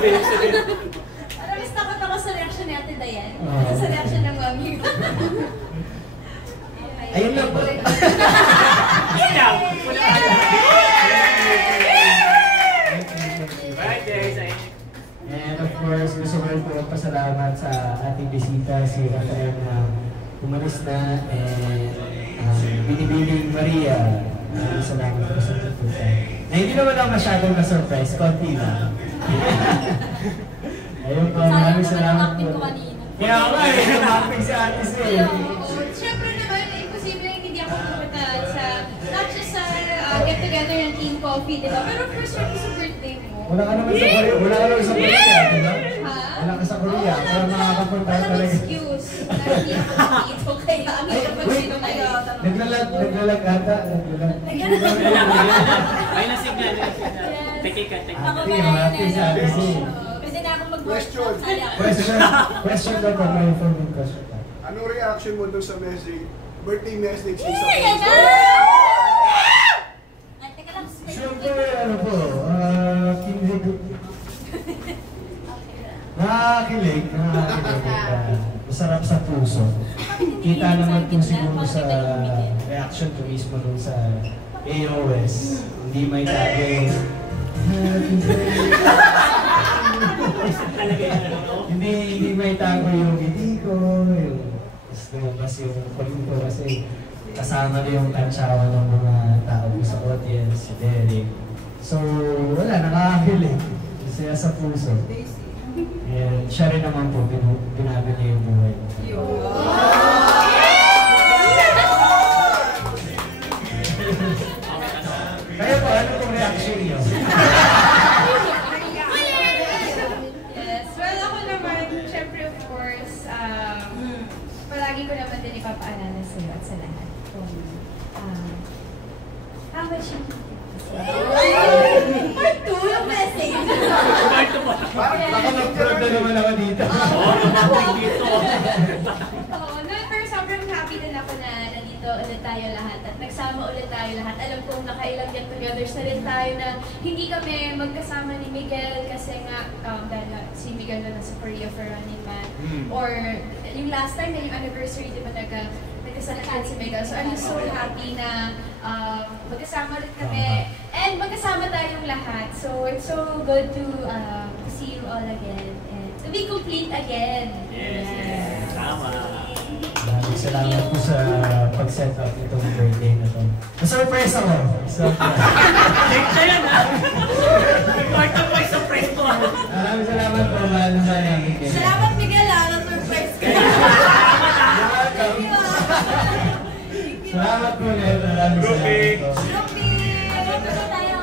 Parang mas takot ako sa reaction ni Ate Dayan. Sa reaction ng mami ko. Ayun lang po. Ayun lang! Birthday sa inyo! And of course, gusto ko rin po pasalamat sa ating bisita, si Rafael na umalis na, and Binibining Maria. Salamat po sa pagpunta. Na hindi naman ako masyadong na-surprise, konti na. Ayun po, maraming salamat po. Kaya nga eh, tumaping si Ate Sil. Siyempre naman, imposible hindi ako pupunta sa, not just sa get-together ng Team Coffee, di ba? Pero first time sa birthday mo. Wala ka naman sa Korea, wala ka naman sa Korea, di ba? Ha? Wala ka sa Korea, para makakapunta talaga. Walang excuse. Hindi ako dito, kaya ang hirap pag sino kayo. Naglalag ata. Ay, na-signal. Teki ka, teki. Ako ba Ate sa Ate Sil. Pwede na akong mag-workshop. Question na po, may informing question pa. Anong reaction mo dun sa message? Birthday message ni sa Yan na! Ay, teka lang. Siyempre, ano po, kinig. Nakakilig. Masarap sa puso. Kita naman po siguro sa reaction ko mismo dun sa AOS. Hindi may tabi. Hindi may tago yung ngiti ko, yung lumabas yung kulit ko kasi kasama na yung kantsawa ng mga tao sa audience, si Derek. So, wala, nakakakilig. Masaya sa puso. And siya rin naman po, binabi niya yung buhay. Kaya po, ano pong reaction niyo? Yes, well ako naman, syempre of course, palagi ko naman din ipapaalala sa iyo at sa lahat kung how much you part 2 yung message. Part 2 pa. Baka mag-proud na naman ako dito. Oo, pero sobrang happy din ako na nandito ulit tayo lahat at nagsama ulit tayo lahat. Alam kong nakailang get-togethers na rin tayo na hindi kami magkasama ni Miguel kasi nga dahil si Miguel na nasa Korea for Running Man. Or yung last time na yung anniversary, di ba nagkasalakan si Miguel. So I'm so happy na magkasama ulit kami. And magkasama tayong lahat. So it's so good to see you all again. And to be complete again. Yes. Tama. Maraming salamat po sa pag-set up itong birthday na to. Na-surprise ako. Check na yan ha! Part 2 pa yung surprise po. Maraming salamat po, mahal na namin kayo. Salamat Miguel na-surprise ka. Salamat po ulit. Maraming salamat po. Grupi! Grupi tayo!